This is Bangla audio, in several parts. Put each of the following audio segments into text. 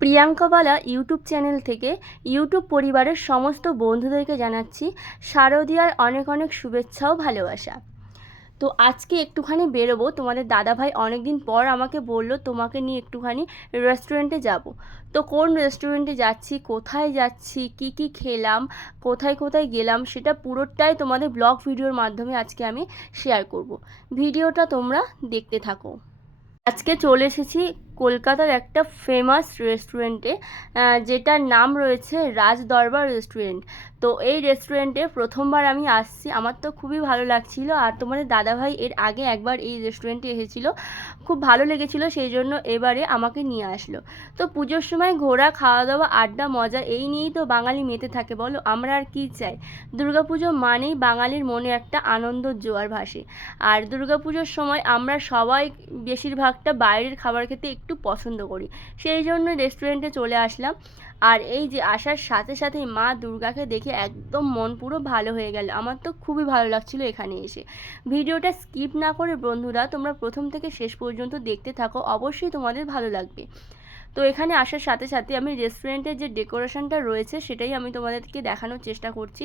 প্রিয়াঙ্কাবালা ইউটিউব চ্যানেল থেকে ইউটিউব পরিবারের সমস্ত বন্ধুদেরকে জানাচ্ছি শারদীয়ার অনেক অনেক শুভেচ্ছা ও ভালোবাসা। তো আজকে একটুখানি বেরোবো, তোমাদের দাদাভাই অনেক দিন পর আমাকে বলল তোমাকে নিয়ে একটুখানি রেস্টুরেন্টে যাব। তো কোন রেস্টুরেন্টে যাচ্ছি, কোথায় যাচ্ছি, কি কি খেলাম, কোথায় কোথায় গেলাম, সেটা পুরোটাই তোমাদের ব্লগ ভিডিওর মাধ্যমে আজকে আমি শেয়ার করব। ভিডিওটা তোমরা দেখতে থাকো। আজকে চলে এসেছি কলকাতার একটা ফেমাস রেস্টুরেন্টে, যেটার নাম রয়েছে রাজ দরবার রেস্টুরেন্ট। তো এই রেস্টুরেন্টে প্রথমবার আমি আসছি, আমার তো খুবই ভালো লাগছিল। আর তোমাদের দাদাভাই এর আগে একবার এই রেস্টুরেন্টে এসেছিল, খুব ভালো লেগেছিল, সেই জন্য এবারে আমাকে নিয়ে আসলো। তো পুজোর সময় ঘোরা, খাওয়া দাওয়া, আড্ডা, মজা, এই নিয়েই তো বাঙালি মেতে থাকে, বলো আমরা আর কী চাই। দুর্গাপুজো মানেই বাঙালির মনে একটা আনন্দর জোয়ার ভাসে। আর দুর্গাপুজোর সময় আমরা সবাই বেশিরভাগটা বাইরের খাবার খেতে একটু পছন্দ করি, সেই জন্য রেস্টুরেন্টে চলে আসলাম। আর এই যে আসার সাথে সাথেই মা দুর্গাকে দেখে একদম মন পুরো ভালো হয়ে গেল, আমার তো খুবই ভালো লাগছিল এখানে এসে। ভিডিওটা স্কিপ না করে বন্ধুরা তোমরা প্রথম থেকে শেষ পর্যন্ত দেখতে থাকো, অবশ্যই তোমাদের ভালো লাগবে। তো এখানে আসার সাথে সাথে আমি রেস্টুরেন্টের যে ডেকোরেশনটা রয়েছে সেটাই আমি তোমাদেরকে দেখানোর চেষ্টা করছি।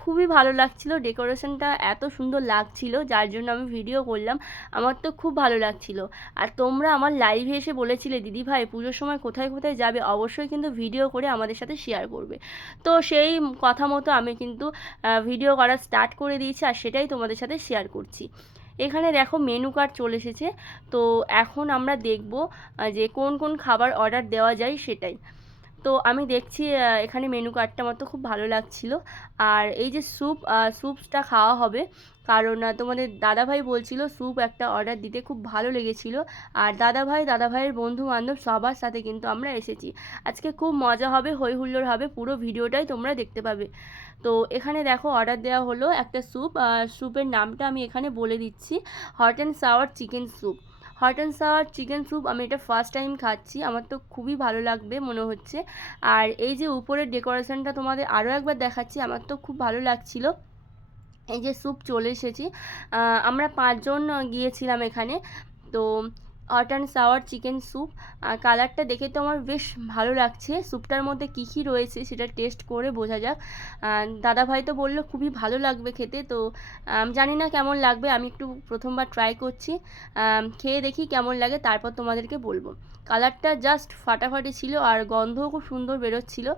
খুবই ভালো লাগছিল, ডেকোরেশনটা এত সুন্দর লাগছিল যার জন্য আমি ভিডিও করলাম, আমার তো খুব ভালো লাগছিল। আর তোমরা আমার লাইভে এসে বলেছিলে দিদিভাই পুজোর সময় কোথায় কোথায় যাবে, অবশ্যই কিন্তু ভিডিও করে আমাদের সাথে শেয়ার করবে। তো সেই কথা মতো আমি কিন্তু ভিডিও করা স্টার্ট করে দিয়েছি, আর সেটাই তোমাদের সাথে শেয়ার করছি। এখানে দেখো মেনু কার্ড চলে এসেছে। তো এখন আমরা দেখব যে কোন কোন খাবার অর্ডার দেওয়া যায় সেটাই। তো আমি দেখছি এখানে মেনু কার্ডটা আমার তো খুব ভালো লাগছিল। আর এই যে স্যুপটা খাওয়া হবে, কারণ তোমাদের দাদাভাই বলছিল স্যুপ একটা অর্ডার দিতে, খুব ভালো লেগেছিল। আর দাদাভাইয়ের বন্ধু বান্ধব সবার সাথে কিন্তু আমরা এসেছি। আজকে খুব মজা হবে, হই হুল্লোড় হবে, পুরো ভিডিওটাই তোমরা দেখতে পাবে। তো এখানে দেখো অর্ডার দেওয়া হলো একটা স্যুপ, স্যুপের নামটা আমি এখানে বলে দিচ্ছি, hot and sour chicken soup. Hot and sour chicken soup, আমি এটা ফার্স্ট টাইম খাচ্ছি, আমার তো খুবই ভালো লাগবে মনে হচ্ছে। আর এই যে উপরের ডেকোরেশনটা তোমাদের আরও একবার দেখাচ্ছি, আমার তো খুব ভালো লাগছিল। এই যে স্যুপ চলে এসেছি, আমরা 5 জন গিয়েছিলাম এখানে। তো hot and sour chicken soup, কালারটা দেখে তো আমার বেশ ভালো লাগছে। স্যুপটার মধ্যে কী কী রয়েছে সেটা টেস্ট করে বোঝা যাক। দাদাভাই তো বললো খুবই ভালো লাগবে খেতে, তো জানি না কেমন লাগবে, আমি একটু প্রথমবার ট্রাই করছি, খেয়ে দেখি কেমন লাগে, তারপর তোমাদেরকে বলবো। কালারটা জাস্ট ফাটাফাটি ছিল, আর গন্ধও খুব সুন্দর বেরোচ্ছিল।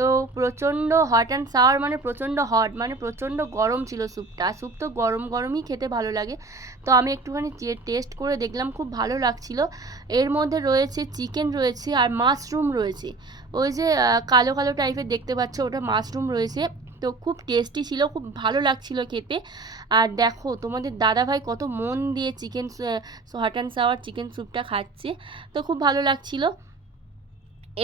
তো প্রচণ্ড হট অ্যান্ড সাওয়ার মানে প্রচণ্ড হট, মানে প্রচণ্ড গরম ছিল স্যুপটা। স্যুপ তো গরম গরমই খেতে ভালো লাগে। তো আমি একটুখানি টেস্ট করে দেখলাম, খুব ভালো লাগছিল। এর মধ্যে রয়েছে চিকেন রয়েছে আর মাশরুম রয়েছে, ওই যে কালো কালো টাইপের দেখতে পাচ্ছ ওটা মাশরুম রয়েছে। তো খুব টেস্টি ছিল, খুব ভালো লাগছিল খেতে। আর দেখো তোমাদের দাদাভাই কত মন দিয়ে হট অ্যান্ড সাওয়ার চিকেন স্যুপটা খাচ্ছে, তো খুব ভালো লাগছিল।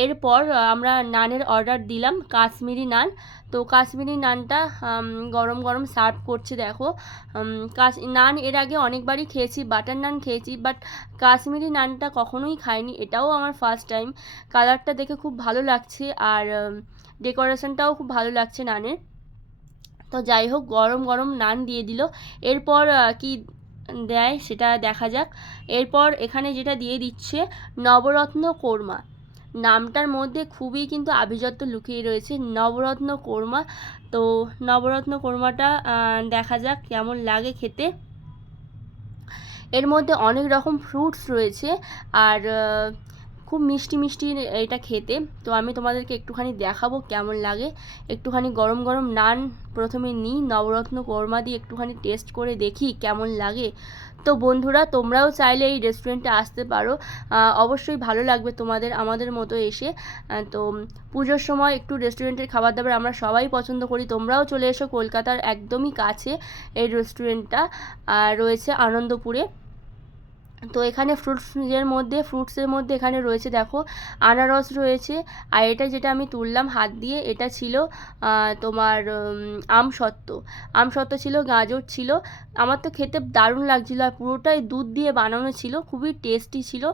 এরপর আমরা নানের অর্ডার দিলাম, কাশ্মীরি নান। তো কাশ্মীরি নানটা গরম গরম সার্ভ করছে দেখো। নান এর আগে অনেকবারই খেয়েছি, বাটার নান খেয়েছি, বাট কাশ্মীরি নানটা কখনোই খাইনি, এটাও আমার ফার্স্ট টাইম। কালারটা দেখে খুব ভালো লাগছে, আর ডেকোরেশনটাও খুব ভালো লাগছে নানের। তো যাই হোক, গরম গরম নান দিয়ে দিল। এরপর কি দেয় সেটা দেখা যাক। এরপর এখানে যেটা দিয়ে দিচ্ছে নবরত্ন কোর্মা, নামটার মধ্যে খুবই কিন্তু আভিজাত্য লুকিয়ে রয়েছে, নবরত্ন কোর্মা। তো নবরত্ন কোর্মাটা দেখা যাক কেমন লাগে খেতে। এর মধ্যে অনেক রকম ফ্রুটস রয়েছে, আর খুব মিষ্টি মিষ্টি এটা খেতে। তো আমি তোমাদেরকে একটুখানি দেখাবো কেমন লাগে। একটুখানি গরম গরম নান প্রথমে নিই, নবরত্ন কোর্মা দিয়ে একটুখানি টেস্ট করে দেখি কেমন লাগে। তো বন্ধুরা তোমরাও চাইলে এই রেস্টুরেন্টে আসতে পারো, অবশ্যই ভালো লাগবে তোমাদের আমাদের মতো এসে। তো পুজোর সময় একটু রেস্টুরেন্টের খাবার দাবার আমরা সবাই পছন্দ করি, তোমরাও চলে এসো, কলকাতার একদমই কাছে এই রেস্টুরেন্টটা রয়েছে আনন্দপুরে। তো এখানে ফ্রুটসের মধ্যে এখানে রয়েছে দেখো আনারস রয়েছে, আর এটা যেটা আমি তুললাম হাত দিয়ে এটা ছিল তোমার আমসত্ত্ব ছিল, গাজর ছিল। আমার তো খেতে দারুণ লাগছিল, আর পুরোটাই দুধ দিয়ে বানানো ছিল, খুবই টেস্টি ছিল।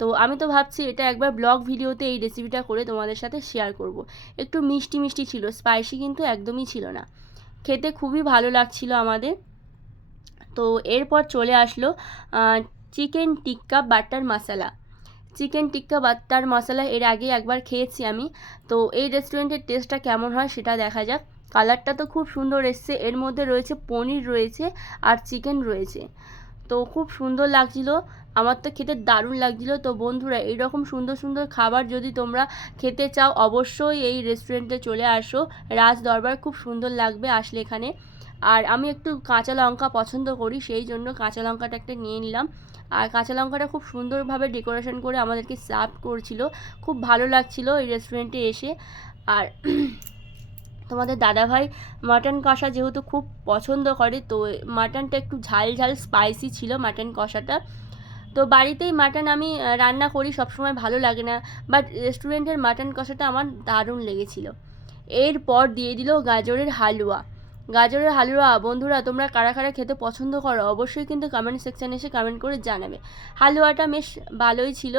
তো আমি তো ভাবছি এটা একবার ব্লগ ভিডিওতে এই রেসিপিটা করে তোমাদের সাথে শেয়ার করব। একটু মিষ্টি মিষ্টি ছিল, স্পাইসি কিন্তু একদমই ছিল না, খেতে খুবই ভালো লাগছিল আমাদের। তো এরপর চলে আসলো চিকেন টিক্কা বাটার মশলা। চিকেন টিক্কা বাটার মশলা এর আগে একবার খেয়েছি আমি। তো এই রেস্টুরেন্টের টেস্টটা কেমন হয় সেটা দেখা যাক। কালারটা তো খুব সুন্দর এসছে, এর মধ্যে রয়েছে পনির রয়েছে আর চিকেন রয়েছে। তো খুব সুন্দর লাগছিল, আমার তো খেতে দারুণ লাগছিল। তো বন্ধুরা, এইরকম সুন্দর সুন্দর খাবার যদি তোমরা খেতে চাও অবশ্যই এই রেস্টুরেন্টে চলে আসো। রাজ দরবার খুব সুন্দর লাগবে আসলে এখানে। আর আমি একটু কাঁচা লঙ্কা পছন্দ করি, সেই জন্য কাঁচা লঙ্কাটা একটা নিয়ে নিলাম। আর কাঁচা লঙ্কাটা খুব সুন্দরভাবে ডেকোরেশন করে আমাদেরকে সার্ভ করছিল, খুব ভালো লাগছিল এই রেস্টুরেন্টে এসে। আর তোমাদের দাদাভাই মাটন কষা যেহেতু খুব পছন্দ করে, তো মাটনটা একটু ঝাল ঝাল স্পাইসি ছিল মাটন কষাটা। তো বাড়িতেই মাটন আমি রান্না করি, সবসময় ভালো লাগে না, বাট রেস্টুরেন্টের মাটন কষাটা আমার দারুণ লেগেছিল। এরপর দিয়ে দিল গাজরের হালুয়া। গাজরের হালুয়া বন্ধুরা, তোমরা কারা কারা খেতে পছন্দ করো অবশ্যই কিন্তু কমেন্ট সেকশানে এসে কমেন্ট করে জানাবে। হালুয়াটা বেশ ভালোই ছিল।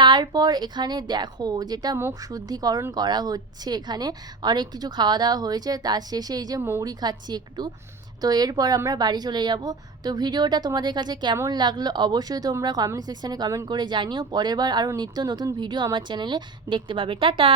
তারপর এখানে দেখো যেটা মুখ শুদ্ধিকরণ করা হচ্ছে, এখানে অনেক কিছু খাওয়া দাওয়া হয়েছে, তার শেষে এই যে মৌরি খাচ্ছি একটু। তো এরপর আমরা বাড়ি চলে যাব। তো ভিডিওটা তোমাদের কাছে কেমন লাগলো অবশ্যই তোমরা কমেন্ট সেকশানে কমেন্ট করে জানিও। পরের বার আরও নিত্য নতুন ভিডিও আমার চ্যানেলে দেখতে পাবে। টাটা।